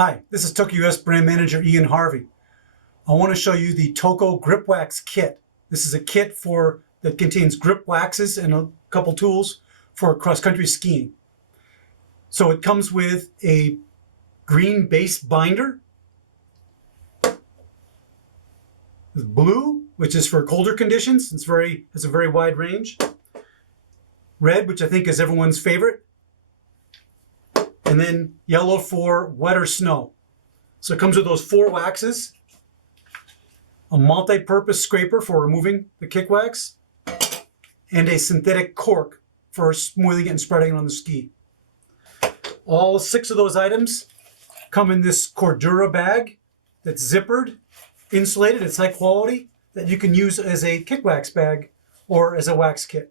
Hi, this is Toka US brand manager Ian Harvey. I want to show you the Toco Grip Wax Kit. This is a kit that contains grip waxes and a couple tools for cross-country skiing. So it comes with a green base binder, blue, which is for colder conditions. Has a very wide range. Red, which I think is everyone's favorite. And then yellow for wetter snow. So it comes with those 4 waxes, a multi-purpose scraper for removing the kick wax, and a synthetic cork for smoothing it and spreading it on the ski. All 6 of those items come in this Cordura bag that's zippered, insulated, it's high quality, that you can use as a kick wax bag or as a wax kit.